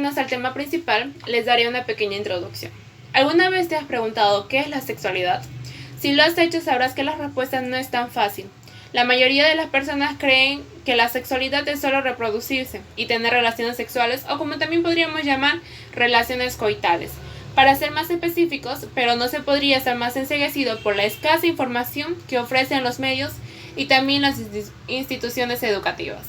irnos al tema principal, les daré una pequeña introducción. ¿Alguna vez te has preguntado qué es la sexualidad? Si lo has hecho, sabrás que la respuesta no es tan fácil. La mayoría de las personas creen que la sexualidad es solo reproducirse y tener relaciones sexuales, o como también podríamos llamar, relaciones coitales. Para ser más específicos, pero no se podría estar más enceguecido por la escasa información que ofrecen los medios y también las instituciones educativas.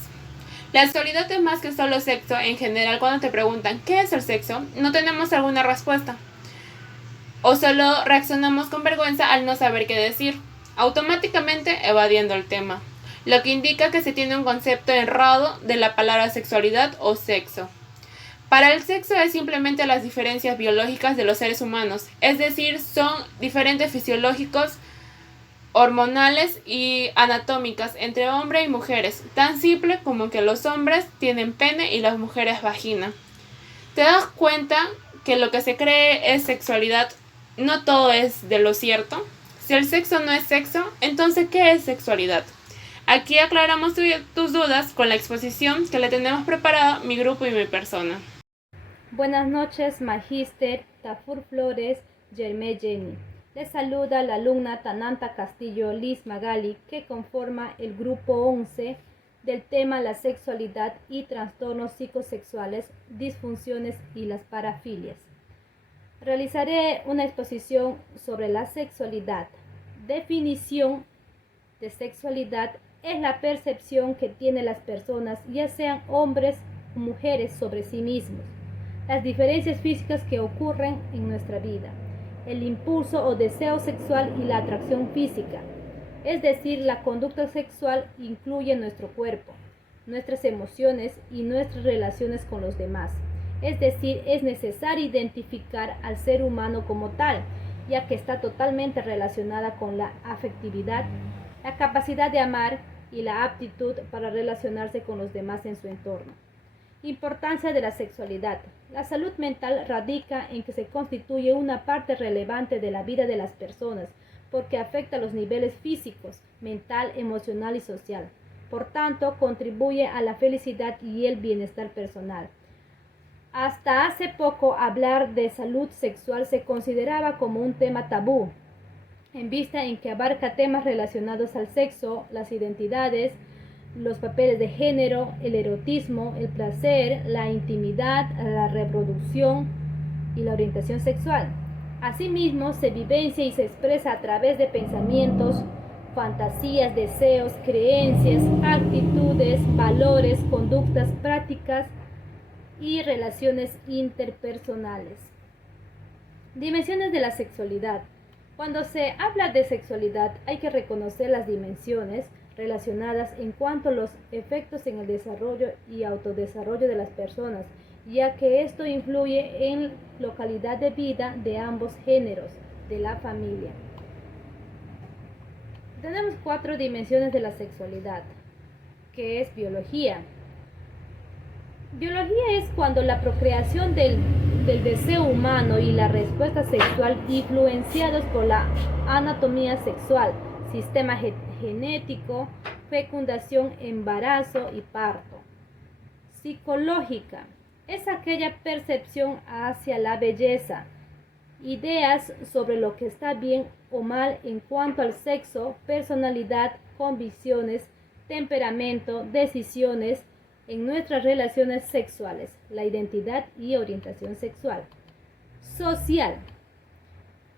La sexualidad es más que solo sexo. En general, cuando te preguntan ¿qué es el sexo?, no tenemos alguna respuesta. O solo reaccionamos con vergüenza al no saber qué decir, automáticamente evadiendo el tema, lo que indica que se tiene un concepto errado de la palabra sexualidad o sexo. Para el sexo es simplemente las diferencias biológicas de los seres humanos, es decir, son diferentes fisiológicos, hormonales y anatómicas entre hombres y mujeres, tan simple como que los hombres tienen pene y las mujeres vagina. ¿Te das cuenta que lo que se cree es sexualidad, no todo es de lo cierto? Si el sexo no es sexo, entonces ¿qué es sexualidad? Aquí aclaramos tus dudas con la exposición que le tenemos preparada mi grupo y mi persona. Buenas noches, Magíster Tafur Flores, Germé Jenny. Les saluda la alumna Tananta Castillo Liz Magali, que conforma el grupo 11 del tema la sexualidad y trastornos psicosexuales, disfunciones y las parafilias. Realizaré una exposición sobre la sexualidad. Definición de sexualidad es la percepción que tienen las personas, ya sean hombres o mujeres, sobre sí mismos. Las diferencias físicas que ocurren en nuestra vida, el impulso o deseo sexual y la atracción física, es decir, la conducta sexual incluye nuestro cuerpo, nuestras emociones y nuestras relaciones con los demás. Es decir, es necesario identificar al ser humano como tal, ya que está totalmente relacionada con la afectividad, la capacidad de amar y la aptitud para relacionarse con los demás en su entorno. Importancia de la sexualidad. La salud mental radica en que se constituye una parte relevante de la vida de las personas, porque afecta los niveles físicos, mental, emocional y social. Por tanto, contribuye a la felicidad y el bienestar personal. Hasta hace poco, hablar de salud sexual se consideraba como un tema tabú, en vista en que abarca temas relacionados al sexo, las identidades, los papeles de género, el erotismo, el placer, la intimidad, la reproducción y la orientación sexual. Asimismo, se vivencia y se expresa a través de pensamientos, fantasías, deseos, creencias, actitudes, valores, conductas, prácticas y relaciones interpersonales. Dimensiones de la sexualidad. Cuando se habla de sexualidad, hay que reconocer las dimensiones relacionadas en cuanto a los efectos en el desarrollo y autodesarrollo de las personas, ya que esto influye en la calidad de vida de ambos géneros de la familia. Tenemos 4 dimensiones de la sexualidad, que es biología. Biología es cuando la procreación del deseo humano y la respuesta sexual influenciados por la anatomía sexual, sistema genético, fecundación, embarazo y parto. Psicológica es aquella percepción hacia la belleza, ideas sobre lo que está bien o mal en cuanto al sexo, personalidad, convicciones, temperamento, decisiones en nuestras relaciones sexuales, la identidad y orientación sexual. Social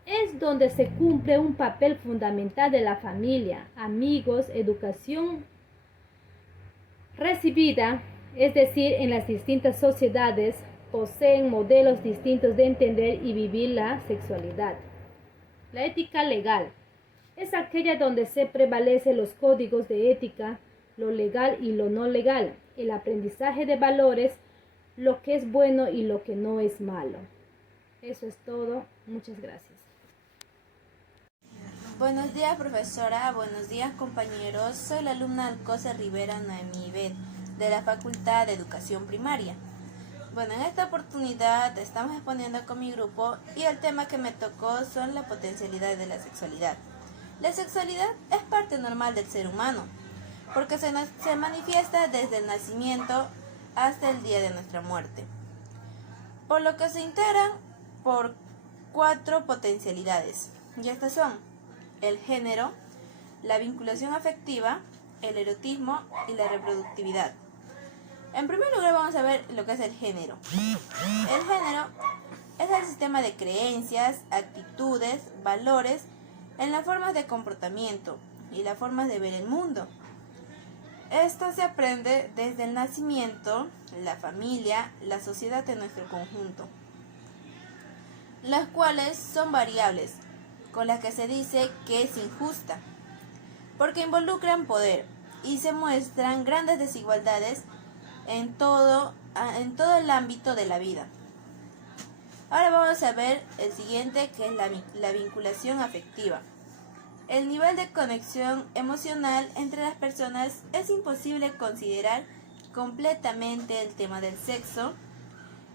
es donde se cumple un papel fundamental de la familia, amigos, educación recibida, es decir, en las distintas sociedades poseen modelos distintos de entender y vivir la sexualidad. La ética legal es aquella donde se prevalecen los códigos de ética, lo legal y lo no legal, el aprendizaje de valores, lo que es bueno y lo que no es malo. Eso es todo. Muchas gracias. Buenos días, profesora. Buenos días, compañeros. Soy la alumna Alcocer Rivera Noemí Bet, de la Facultad de Educación Primaria. Bueno, en esta oportunidad estamos exponiendo con mi grupo y el tema que me tocó son la potencialidad de la sexualidad. La sexualidad es parte normal del ser humano, porque se manifiesta desde el nacimiento hasta el día de nuestra muerte. por lo que se integran por 4 potencialidades. Y estas son el género, la vinculación afectiva, el erotismo y la reproductividad. En primer lugar vamos a ver lo que es el género. El género es el sistema de creencias, actitudes, valores en las formas de comportamiento y las formas de ver el mundo. Esto se aprende desde el nacimiento, la familia, la sociedad en nuestro conjunto, las cuales son variables, con las que se dice que es injusta, porque involucran poder y se muestran grandes desigualdades en todo el ámbito de la vida. Ahora vamos a ver el siguiente, que es la vinculación afectiva. El nivel de conexión emocional entre las personas es imposible considerar completamente el tema del sexo.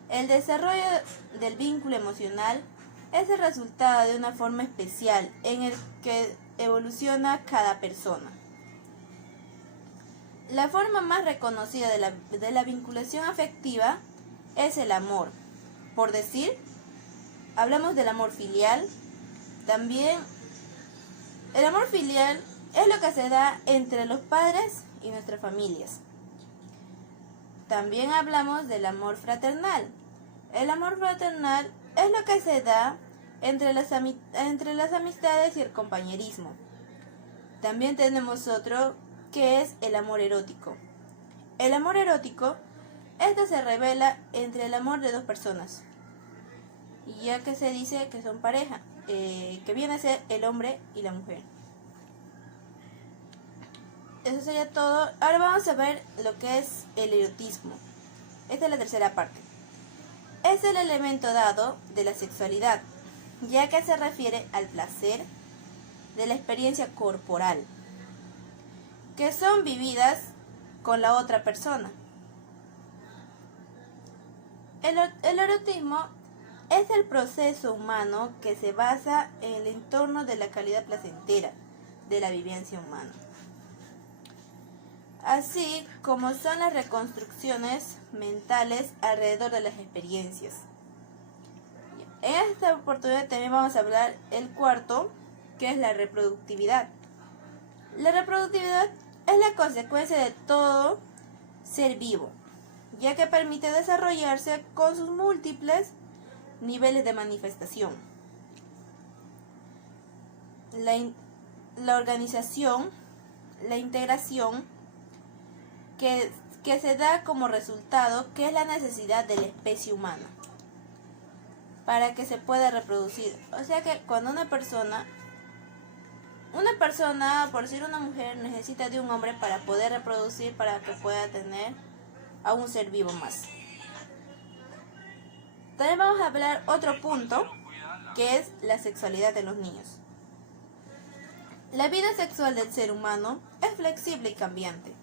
El desarrollo del vínculo emocional es el resultado de una forma especial en el que evoluciona cada persona. La forma más reconocida de la vinculación afectiva es el amor. Por decir, hablamos del amor filial. También el amor filial es lo que se da entre los padres y nuestras familias. También hablamos del amor fraternal. El amor fraternal es lo que se da entre las amistades y el compañerismo. También tenemos otro que es el amor erótico. El amor erótico, este se revela entre el amor de dos personas, ya que se dice que son pareja, que viene a ser el hombre y la mujer. Eso sería todo. Ahora vamos a ver lo que es el erotismo. Esta es la tercera parte. Es el elemento dado de la sexualidad, ya que se refiere al placer de la experiencia corporal, que son vividas con la otra persona. El erotismo es el proceso humano que se basa en el entorno de la calidad placentera de la vivencia humana, así como son las reconstrucciones mentales alrededor de las experiencias. En esta oportunidad también vamos a hablar el cuarto, que es la reproductividad. La reproductividad es la consecuencia de todo ser vivo, ya que permite desarrollarse con sus múltiples niveles de manifestación. La organización, la integración, que se da como resultado, que es la necesidad de la especie humana para que se pueda reproducir. O sea que cuando una persona, por decir una mujer, necesita de un hombre para poder reproducir, para que pueda tener a un ser vivo más. También vamos a hablar otro punto, que es la sexualidad de los niños. La vida sexual del ser humano es flexible y cambiante,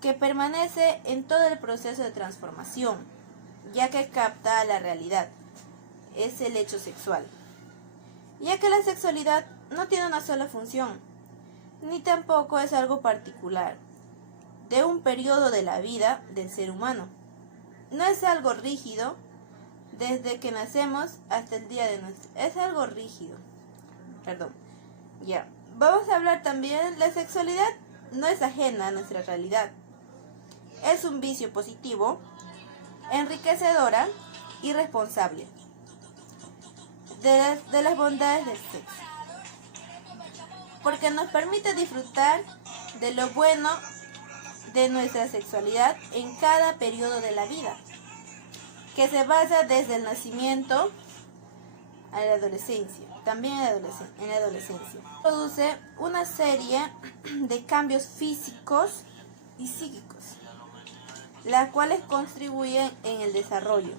que permanece en todo el proceso de transformación, ya que capta la realidad, es el hecho sexual, ya que la sexualidad no tiene una sola función, ni tampoco es algo particular de un periodo de la vida del ser humano. No es algo rígido desde que nacemos hasta el día de nuestro... Es algo rígido. Ya. Vamos a hablar también, la sexualidad no es ajena a nuestra realidad. Es un vicio positivo, enriquecedora y responsable de las bondades del sexo, porque nos permite disfrutar de lo bueno de nuestra sexualidad en cada periodo de la vida, que se basa desde el nacimiento a la adolescencia, también en la adolescencia. Produce una serie de cambios físicos y psíquicos, las cuales contribuyen en el desarrollo.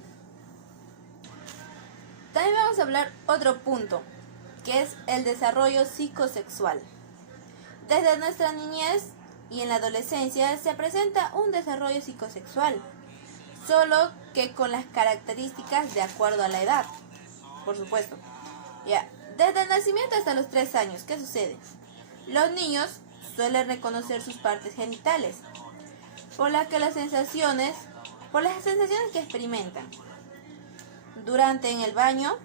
También vamos a hablar otro punto, que es el desarrollo psicosexual. Desde nuestra niñez y en la adolescencia se presenta un desarrollo psicosexual, solo que con las características de acuerdo a la edad, por supuesto. Ya. Desde el nacimiento hasta los 3 años, ¿qué sucede? Los niños suelen reconocer sus partes genitales, por las sensaciones que experimentan. durante en el baño,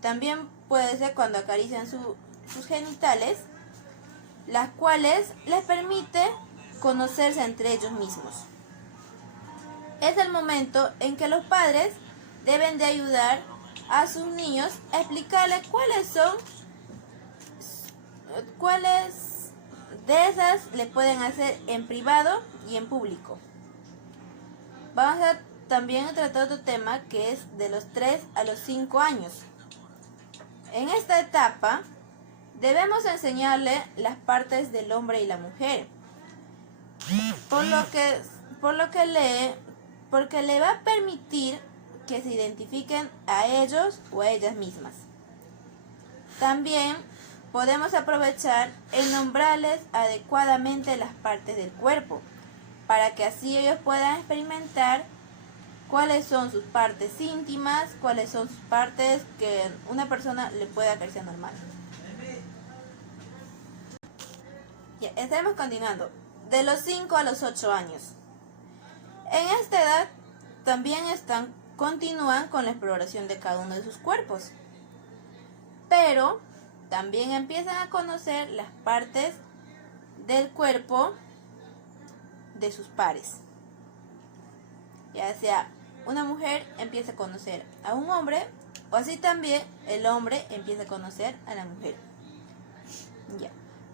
también puede ser cuando acarician sus genitales, las cuales les permite conocerse entre ellos mismos. Es el momento en que los padres deben de ayudar a sus niños a explicarles cuáles de esas le pueden hacer en privado y en público. Vamos a también tratar otro tema que es de los 3 a los 5 años. En esta etapa debemos enseñarle las partes del hombre y la mujer, porque le va a permitir que se identifiquen a ellos o a ellas mismas. También podemos aprovechar en nombrarles adecuadamente las partes del cuerpo, para que así ellos puedan experimentar cuáles son sus partes íntimas, cuáles son sus partes que una persona le puede acariciar normal. Ya, estaremos continuando. De los 5 a los 8 años. En esta edad también continúan con la exploración de cada uno de sus cuerpos, pero también empiezan a conocer las partes del cuerpo de sus pares. Ya sea una mujer empieza a conocer a un hombre, o así también el hombre empieza a conocer a la mujer. Ya.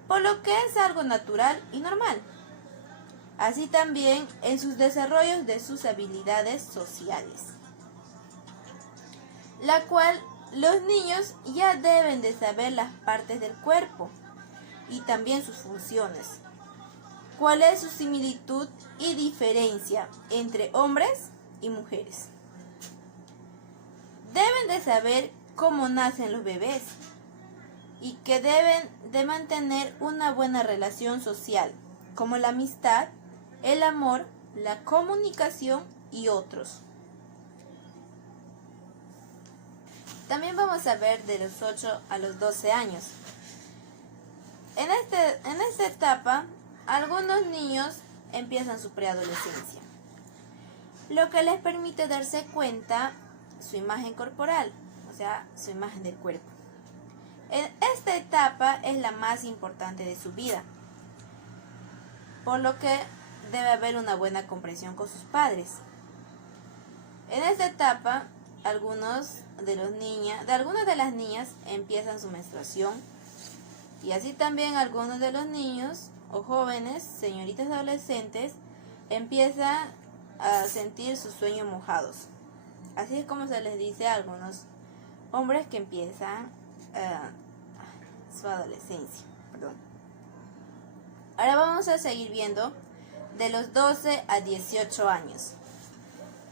Por lo que es algo natural y normal. Así también en sus desarrollos de sus habilidades sociales, la cual los niños ya deben de saber las partes del cuerpo y también sus funciones. ¿Cuál es su similitud y diferencia entre hombres y mujeres? Deben de saber cómo nacen los bebés y que deben de mantener una buena relación social, como la amistad, el amor, la comunicación y otros. También vamos a ver de los 8 a los 12 años. En esta etapa, algunos niños empiezan su preadolescencia, lo que les permite darse cuenta su imagen corporal, o sea, su imagen del cuerpo. Esta etapa es la más importante de su vida, por lo que debe haber una buena comprensión con sus padres. En esta etapa, algunas de las niñas empiezan su menstruación, y así también algunos de los niños o jóvenes, señoritas adolescentes, empiezan a sentir sus sueños mojados. Así es como se les dice a algunos hombres que empiezan su adolescencia. Ahora vamos a seguir viendo de los 12 a 18 años.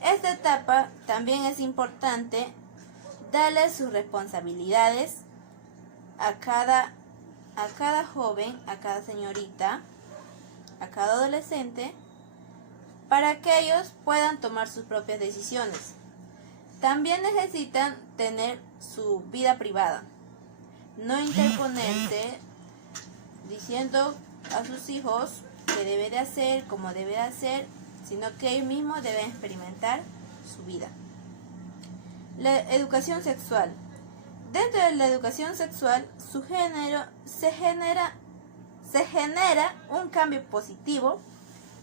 Esta etapa también es importante darle sus responsabilidades a cada joven, a cada señorita, a cada adolescente, para que ellos puedan tomar sus propias decisiones. También necesitan tener su vida privada, no interponerse diciendo a sus hijos qué debe de hacer, cómo debe de hacer, sino que ellos mismos deben experimentar su vida. La educación sexual. Dentro de la educación sexual, se genera un cambio positivo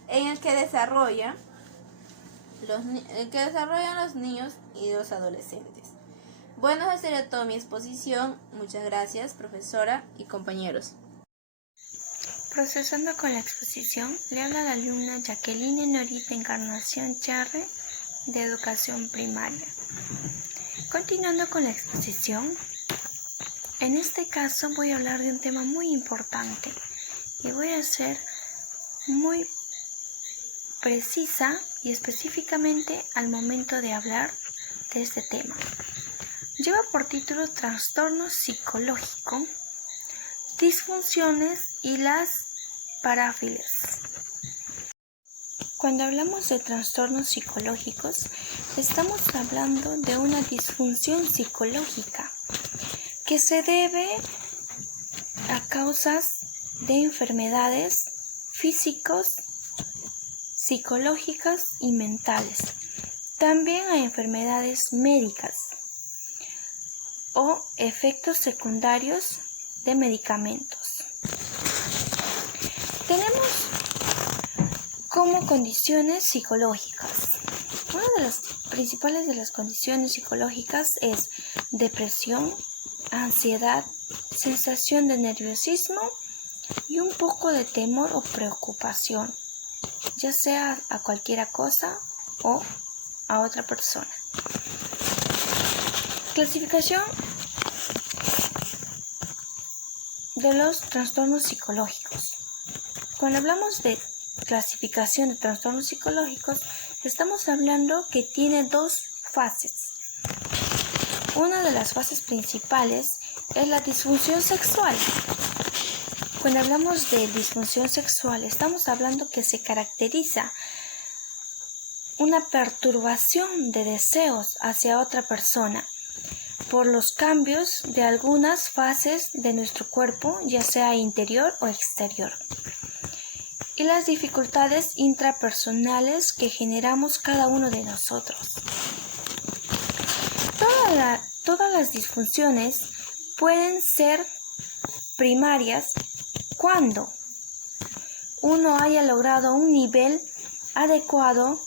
en el que desarrollan los niños y los adolescentes. Bueno, esa sería toda mi exposición. Muchas gracias, profesora y compañeros. Procesando con la exposición, le habla la alumna Jacqueline Norita Encarnación Charre, de Educación Primaria. Continuando con la exposición, en este caso voy a hablar de un tema muy importante y voy a ser muy precisa y específicamente al momento de hablar de este tema. Lleva por título Trastorno psicológico, disfunciones y las paráfiles. Cuando hablamos de trastornos psicológicos, estamos hablando de una disfunción psicológica que se debe a causas de enfermedades físicos, psicológicas y mentales, También a enfermedades médicas o efectos secundarios de medicamentos. Tenemos como condiciones psicológicas. Una de las principales de las condiciones psicológicas es depresión, ansiedad, sensación de nerviosismo y un poco de temor o preocupación, ya sea a cualquier cosa o a otra persona. Clasificación de los trastornos psicológicos. Cuando hablamos de clasificación de trastornos psicológicos, estamos hablando que tiene dos fases. Una de las fases principales es la disfunción sexual. Cuando hablamos de disfunción sexual, estamos hablando que se caracteriza una perturbación de deseos hacia otra persona por los cambios de algunas fases de nuestro cuerpo, ya sea interior o exterior, y las dificultades intrapersonales que generamos cada uno de nosotros. Todas las disfunciones pueden ser primarias cuando uno haya logrado un nivel adecuado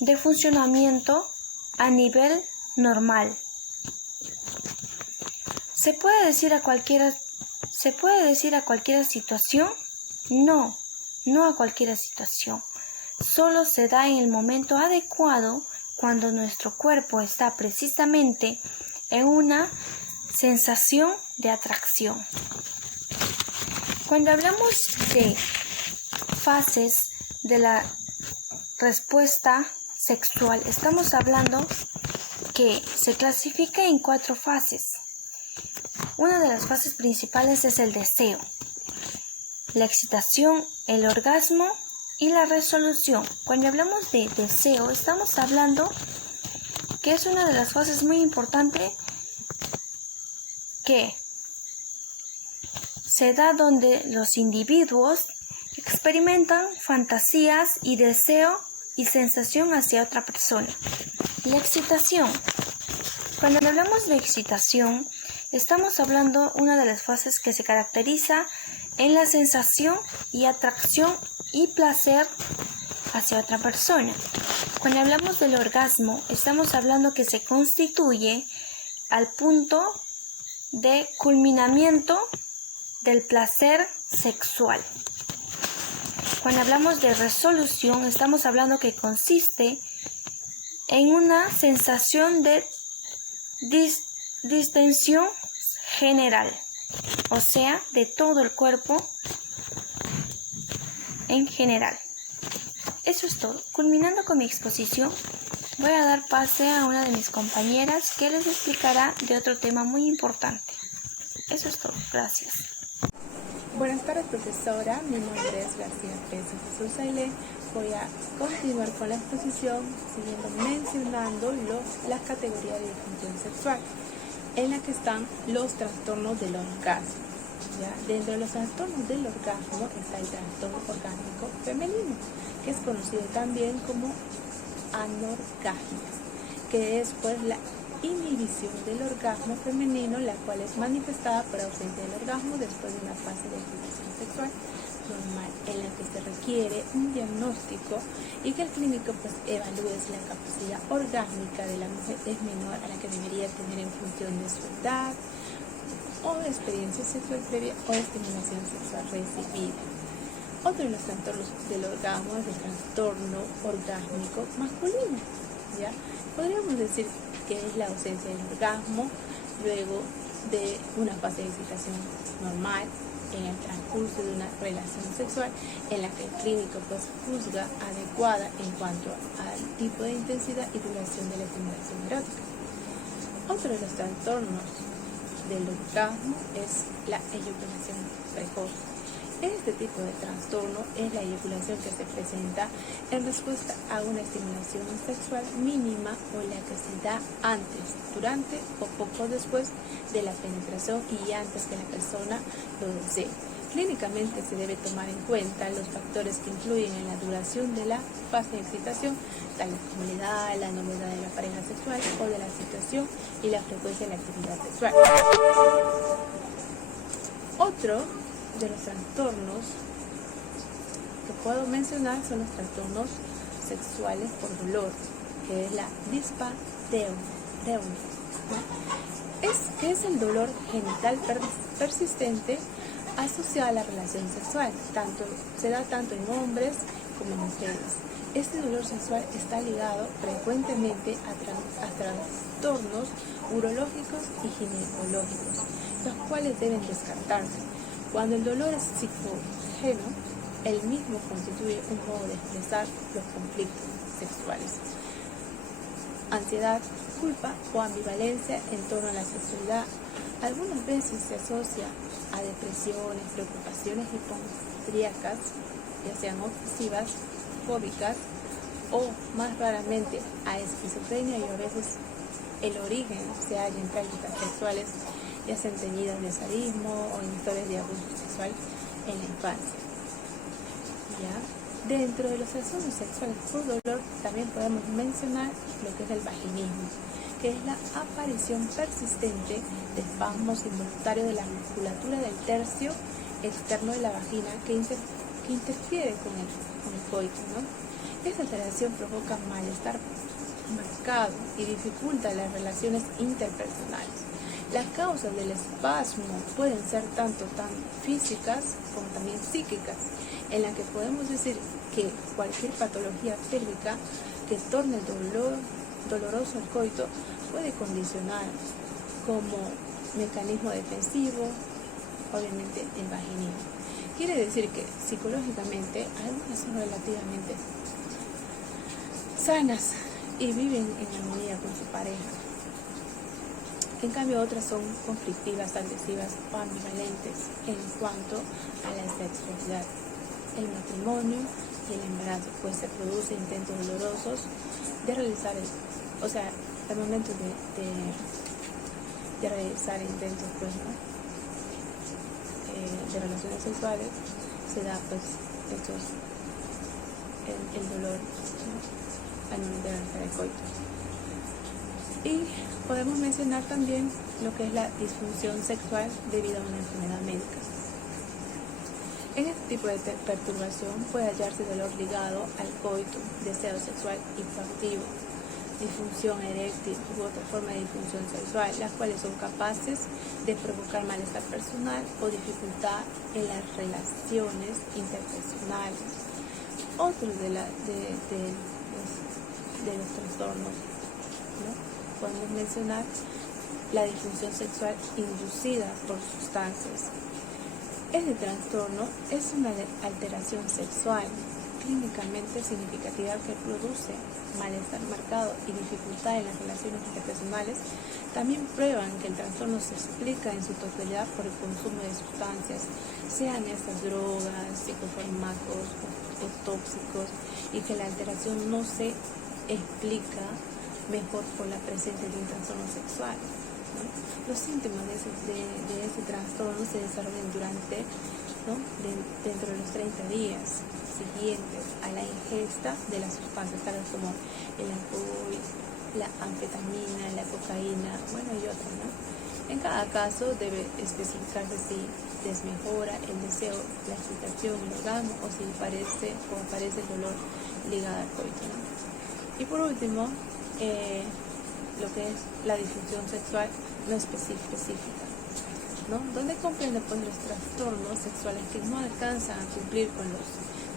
de funcionamiento a nivel normal. ¿Se puede decir a cualquier situación? No a cualquier situación. Solo se da en el momento adecuado cuando nuestro cuerpo está precisamente en una sensación de atracción. Cuando hablamos de fases de la respuesta sexual, estamos hablando que se clasifica en 4 fases. Una de las fases principales es el deseo, la excitación, el orgasmo y la resolución. Cuando hablamos de deseo, estamos hablando que es una de las fases muy importantes que se da donde los individuos experimentan fantasías y deseo y sensación hacia otra persona. La excitación. Cuando hablamos de excitación, estamos hablando de una de las fases que se caracteriza en la sensación y atracción y placer hacia otra persona. Cuando hablamos del orgasmo, estamos hablando que se constituye al punto de culminamiento del placer sexual. Cuando hablamos de resolución, estamos hablando que consiste en una sensación de distensión general, o sea, de todo el cuerpo en general. Eso es todo. Culminando con mi exposición, voy a dar pase a una de mis compañeras que les explicará de otro tema muy importante. Eso es todo. Gracias. Buenas tardes, profesora. Mi nombre es García Pérez Jesús Ailé. Voy a continuar con la exposición siguiendo mencionando las categorías de disfunción sexual, en la que están los trastornos del orgasmo. ¿Ya? Dentro de los trastornos del orgasmo está el trastorno orgánico femenino, que es conocido también como anorgasmia, que es pues la inhibición del orgasmo femenino, la cual es manifestada por ausencia del orgasmo después de una fase de excitación sexual normal, en la que se requiere un diagnóstico y que el clínico pues evalúe si la capacidad orgásmica de la mujer es menor a la que debería tener en función de su edad o de experiencia sexual previa o de estimulación sexual recibida. Otro de los trastornos del orgasmo es el trastorno orgásmico masculino. ¿Ya? Podríamos decir que es la ausencia del orgasmo luego de una fase de excitación normal en el transcurso de una relación sexual en la que el clínico pues juzga adecuada en cuanto al tipo de intensidad y duración de la estimulación erótica. Otro de los trastornos del orgasmo es la eyaculación precoz. Este tipo de trastorno es la eyaculación que se presenta en respuesta a una estimulación sexual mínima o la que se da antes, durante o poco después de la penetración y antes que la persona lo desee, Clínicamente se debe tomar en cuenta los factores que influyen en la duración de la fase de excitación, tales como la edad, la novedad de la pareja sexual o de la situación y la frecuencia de la actividad sexual. Otro de los trastornos que puedo mencionar son los trastornos sexuales por dolor, que es la dispareunia. ¿Qué es el dolor genital persistente asociado a la relación sexual? Se da tanto en hombres como en mujeres. Este dolor sexual está ligado frecuentemente a trastornos urológicos y ginecológicos, los cuales deben descartarse. Cuando el dolor es psicógeno, el mismo constituye un modo de expresar los conflictos sexuales. Ansiedad, culpa o ambivalencia en torno a la sexualidad algunas veces se asocia a depresiones, preocupaciones hipocondríacas, ya sean obsesivas, fóbicas o más raramente a esquizofrenia, y a veces el origen se halla en prácticas sexuales ya sean teñidas de sadismo o en historias de abuso sexual en la infancia. Dentro de los trastornos sexuales por dolor también podemos mencionar lo que es el vaginismo, que es la aparición persistente de espasmos involuntarios de la musculatura del tercio externo de la vagina que interfiere con el coito, ¿no? Esta alteración provoca malestar marcado y dificulta las relaciones interpersonales. Las causas del espasmo pueden ser tanto físicas como también psíquicas, en la que podemos decir que cualquier patología pélvica que torne doloroso el coito puede condicionar como mecanismo defensivo, obviamente, el vaginismo. Quiere decir que psicológicamente algunas son relativamente sanas y viven en armonía con su pareja. En cambio, otras son conflictivas, agresivas o ambivalentes en cuanto a la sexualidad, el matrimonio y el embarazo, pues se producen intentos dolorosos de realizar, al momento de realizar intentos de relaciones sexuales, se da el dolor, ¿no?, al momento de realizar el coito. Y podemos mencionar también lo que es la disfunción sexual debido a una enfermedad médica. En este tipo de perturbación puede hallarse dolor ligado al coito, deseo sexual hipoactivo, disfunción eréctil u otra forma de disfunción sexual, las cuales son capaces de provocar malestar personal o dificultad en las relaciones interpersonales. Otro de los trastornos, ¿no?, podemos mencionar la disfunción sexual inducida por sustancias. Este trastorno es una alteración sexual clínicamente significativa que produce malestar marcado y dificultad en las relaciones interpersonales. También prueban que el trastorno se explica en su totalidad por el consumo de sustancias, sean estas drogas, psicofármacos o tóxicos, y que la alteración no se explica mejor por la presencia de un trastorno sexual, ¿no? Los síntomas de ese trastorno se desarrollan dentro de los 30 días siguientes a la ingesta de las sustancias, tales como el alcohol, la anfetamina, la cocaína, y otras, ¿no? En cada caso debe especificarse si desmejora el deseo, la excitación, el orgasmo, o si aparece el dolor ligado al coito, ¿no? Y por último, lo que es la disfunción sexual no específica, ¿no?, donde comprende los trastornos sexuales que no alcanzan a cumplir con los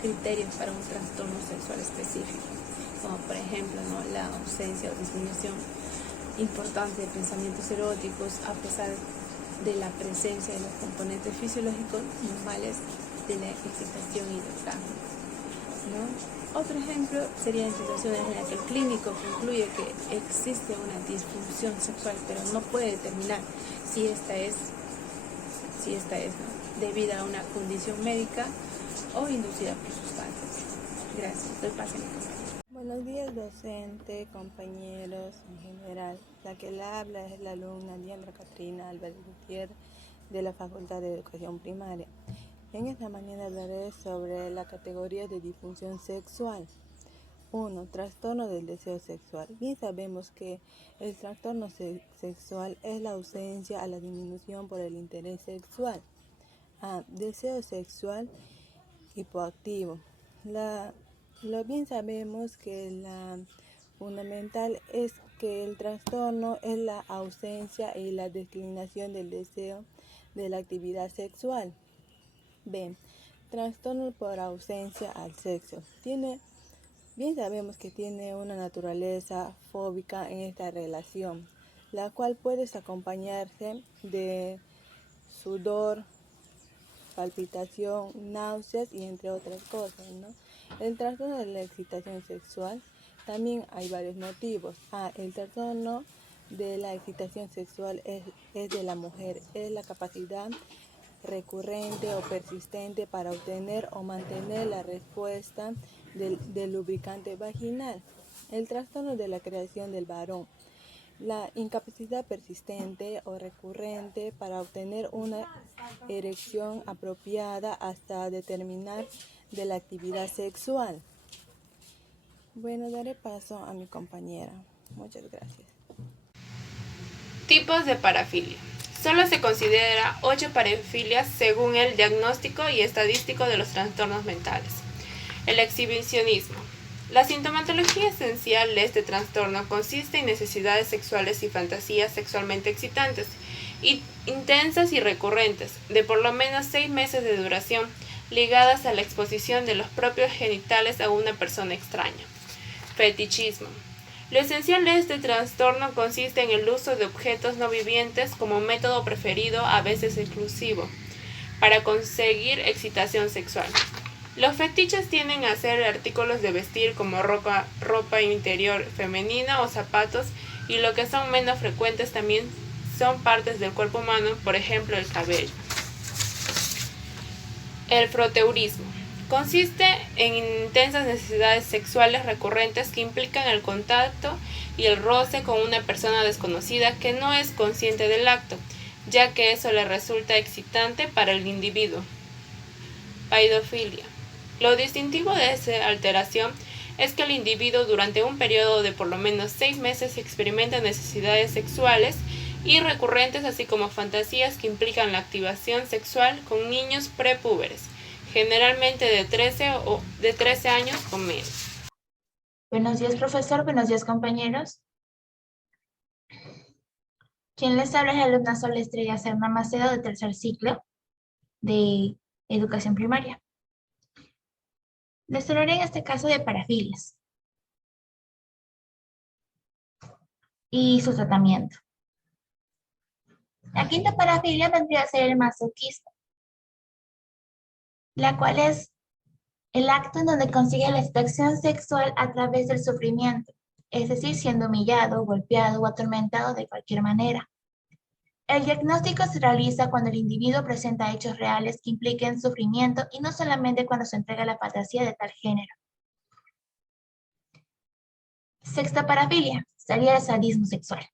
criterios para un trastorno sexual específico, como por ejemplo, ¿no?, la ausencia o disminución importante de pensamientos eróticos a pesar de la presencia de los componentes fisiológicos normales de la excitación y del orgasmo, ¿no? Otro ejemplo sería en situaciones en las que el clínico concluye que existe una disfunción sexual, pero no puede determinar si esta es ¿no?, debida a una condición médica o inducida por sustancias. Gracias. Doy pase a mi compañero. Buenos días, docente, compañeros en general. La que le habla es la alumna Diandra Catrina Álvarez Gutiérrez de la Facultad de Educación Primaria. En esta mañana hablaré sobre la categoría de disfunción sexual. 1. Trastorno del deseo sexual. Bien sabemos que el trastorno sexual es la ausencia a la disminución por el interés sexual. A. Deseo sexual hipoactivo. Lo bien sabemos que la fundamental es que el trastorno es la ausencia y la declinación del deseo de la actividad sexual. B. Trastorno por ausencia al sexo. Bien sabemos que tiene una naturaleza fóbica en esta relación, la cual puede acompañarse de sudor, palpitación, náuseas y entre otras cosas, ¿no? El trastorno de la excitación sexual, también hay varios motivos. El trastorno de la excitación sexual es de la mujer, es la capacidad recurrente o persistente para obtener o mantener la respuesta del lubricante vaginal. El trastorno de la creación del varón, la incapacidad persistente o recurrente para obtener una erección apropiada hasta determinar de la actividad sexual. Bueno, daré paso a mi compañera. Muchas gracias. Tipos de parafilia. Solo se considera 8 parafilias según el diagnóstico y estadístico de los trastornos mentales. El exhibicionismo. La sintomatología esencial de este trastorno consiste en necesidades sexuales y fantasías sexualmente excitantes, intensas y recurrentes, de por lo menos 6 meses de duración, ligadas a la exposición de los propios genitales a una persona extraña. Fetichismo. Lo esencial de este trastorno consiste en el uso de objetos no vivientes como método preferido, a veces exclusivo, para conseguir excitación sexual. Los fetiches tienden a ser artículos de vestir como ropa interior femenina o zapatos, y lo que son menos frecuentes también son partes del cuerpo humano, por ejemplo el cabello. El froteurismo. Consiste en intensas necesidades sexuales recurrentes que implican el contacto y el roce con una persona desconocida que no es consciente del acto, ya que eso le resulta excitante para el individuo. Paidofilia. Lo distintivo de esta alteración es que el individuo durante un periodo de por lo menos 6 meses experimenta necesidades sexuales y recurrentes, así como fantasías que implican la activación sexual con niños prepúberes, generalmente de 13 años o menos. Buenos días, profesor. Buenos días, compañeros. Quien les habla es la alumna Sol Estrella Serna Macedo, de tercer ciclo de educación primaria. Les hablaré en este caso de parafilias y su tratamiento. La quinta parafilia vendría a ser el masoquismo, la cual es el acto en donde consigue la excitación sexual a través del sufrimiento, es decir, siendo humillado, golpeado o atormentado de cualquier manera. El diagnóstico se realiza cuando el individuo presenta hechos reales que impliquen sufrimiento y no solamente cuando se entrega la fantasía de tal género. Sexta parafilia sería el sadismo sexual.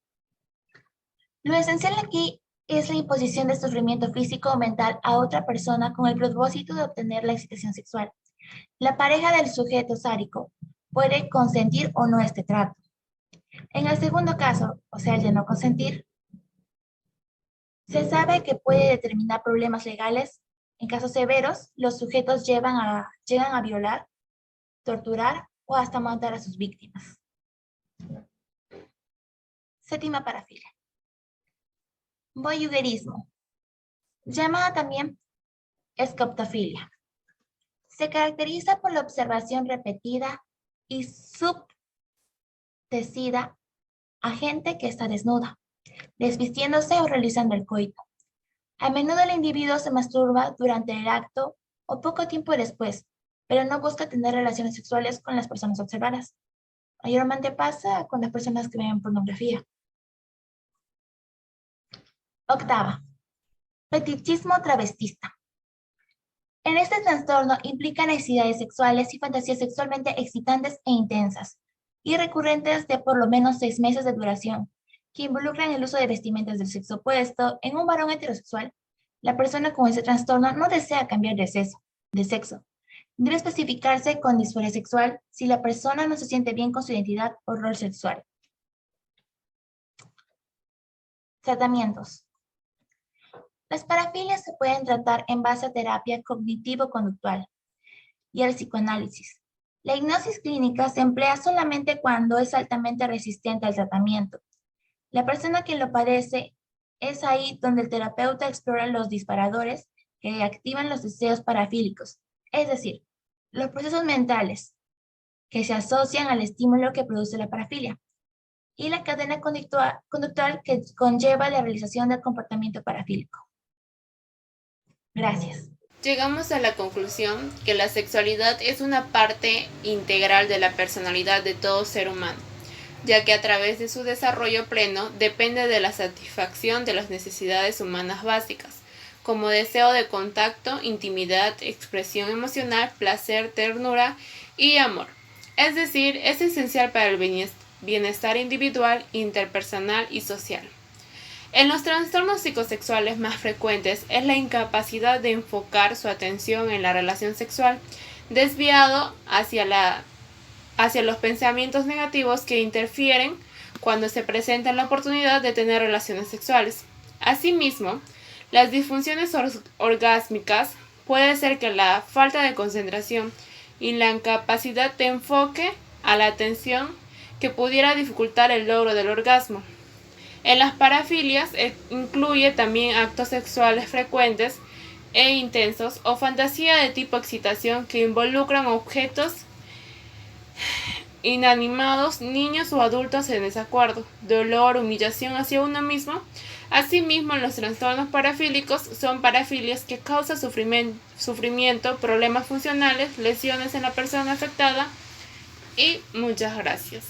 Lo esencial aquí es la imposición de sufrimiento físico o mental a otra persona con el propósito de obtener la excitación sexual. La pareja del sujeto sádico puede consentir o no este trato. En el segundo caso, o sea, el de no consentir, se sabe que puede determinar problemas legales. En casos severos, los sujetos llegan a violar, torturar o hasta matar a sus víctimas. Séptima parafilia. Voyeurismo, llamada también escoptofilia. Se caracteriza por la observación repetida y subtecida a gente que está desnuda, desvistiéndose o realizando el coito. A menudo el individuo se masturba durante el acto o poco tiempo después, pero no busca tener relaciones sexuales con las personas observadas. Mayormente pasa con las personas que ven pornografía. Octava, fetichismo travestista. En este trastorno implica necesidades sexuales y fantasías sexualmente excitantes e intensas, y recurrentes de por lo menos 6 meses de duración, que involucran el uso de vestimentas del sexo opuesto en un varón heterosexual, La persona con ese trastorno no desea cambiar de sexo. Debe especificarse con disforia sexual si la persona no se siente bien con su identidad o rol sexual. Tratamientos. Las parafilias se pueden tratar en base a terapia cognitivo-conductual y al psicoanálisis. La hipnosis clínica se emplea solamente cuando es altamente resistente al tratamiento. La persona que lo padece es ahí donde el terapeuta explora los disparadores que activan los deseos parafílicos, es decir, los procesos mentales que se asocian al estímulo que produce la parafilia y la cadena conductual que conlleva la realización del comportamiento parafílico. Gracias. Llegamos a la conclusión que la sexualidad es una parte integral de la personalidad de todo ser humano, ya que a través de su desarrollo pleno depende de la satisfacción de las necesidades humanas básicas, como deseo de contacto, intimidad, expresión emocional, placer, ternura y amor. Es decir, es esencial para el bienestar individual, interpersonal y social. En los trastornos psicosexuales más frecuentes es la incapacidad de enfocar su atención en la relación sexual, desviado hacia los pensamientos negativos que interfieren cuando se presenta la oportunidad de tener relaciones sexuales. Asimismo, las disfunciones orgásmicas puede ser que la falta de concentración y la incapacidad de enfoque a la atención que pudiera dificultar el logro del orgasmo. En las parafilias incluye también actos sexuales frecuentes e intensos o fantasía de tipo excitación que involucran objetos inanimados, niños o adultos en desacuerdo, dolor, humillación hacia uno mismo. Asimismo, los trastornos parafílicos son parafilias que causan sufrimiento, problemas funcionales, lesiones en la persona afectada y muchas gracias.